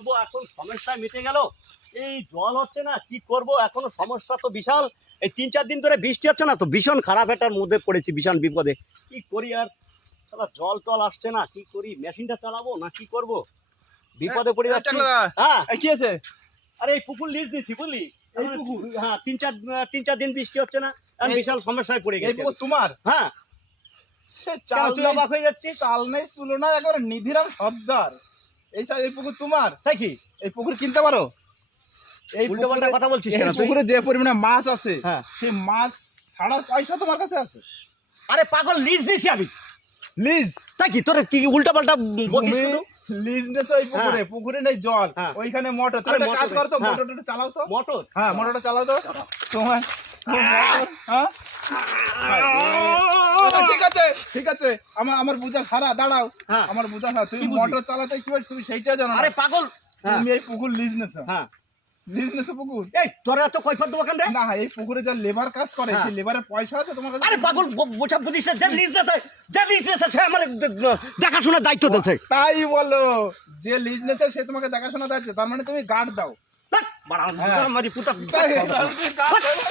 বলবো, এখন সমস্যা মিটে গেল। এই জল হচ্ছে না, কি করব, এখনো সমস্যা তো বিশাল। এই 3-4 দিন ধরে বৃষ্টি হচ্ছে না, তো ভীষণ খারাপ একটার মধ্যে পড়েছি, ভীষণ বিপদে। কি করি আর, সালা জল টল আসছে না, কি করি, মেশিনটা চালাবো না কি করব, বিপদে পড়ে যাচ্ছি। হ্যাঁ কি আছে? আরে এই পুকুর লিজ দিছি বুঝলি, এই পুকুর? হ্যাঁ 3-4 দিন বৃষ্টি হচ্ছে না, আমি বিশাল সমস্যায় পড়ে এই গেছি। পুকুর তোমার? হ্যাঁ সে কেন চাল তুই অবাক হয়ে যাচ্ছিস? চাল নেই চুলো নাই, একবার নিধিরাম সর্দার। এই পুকুর তোমার? তাই কি এই পুকুর কিনতে পারো? এই উল্টো পাল্টা কথা বলছিস এই কেন তুই? পুকুরে যে পরিমাণে মাছ আছে, হ্যাঁ। সেই মাছ ছাড়ার পয়সা তোমার কাছে আছে? আরে পাগল, লিজ দিছি আমি। লিজ? তাই কি তোর কি উল্টো পাল্টা বকিস শুধু? লিজ নেছো এই পুকুরে? পুকুরে নেই জল, হ্যাঁ। ওইখানে মোটর। তুমি আরে একটা কাজ মোটরে, করো তো, হ্যাঁ। মোটরটা চালাও তো। মোটর? হ্যাঁ, মোটরটা চালাও তো তোমার। মোটর, হ্যাঁ ঠিক আছে, ঠিক আছে, আমার বুঝা সারা। দাঁড়াও, হ্যাঁ। আমার বুঝা সারা। তুমি কি বুঝলি? মোটর চালাতে কি হয় তুমি সেইটা জানো না? আরে পাগল, তুমি এই পুকুর লিজ নেছো? হ্যাঁ লিজ নেছো পুকুর? এই তোরা এত কৈফত দেবো কেন রে? না, এই পুকুরে যা লেবার কাজ করে, হ্যাঁ। সেই লেবারের পয়সা আছে তোমার কাছে? আরে পাগল, বোঝা বুঝিস না, যে লিজ নেছে সে আমার দেখাশোনার দায়িত্ব দিয়েছে। তাই বলো, যে লিজ নেছে সে তোমাকে দেখাশোনা দিচ্ছে, তার মানে তুমি গার্ড দাও। বাড়া, হ্যাঁ। আমারই পুতা। তাই, তুমি guard দাও।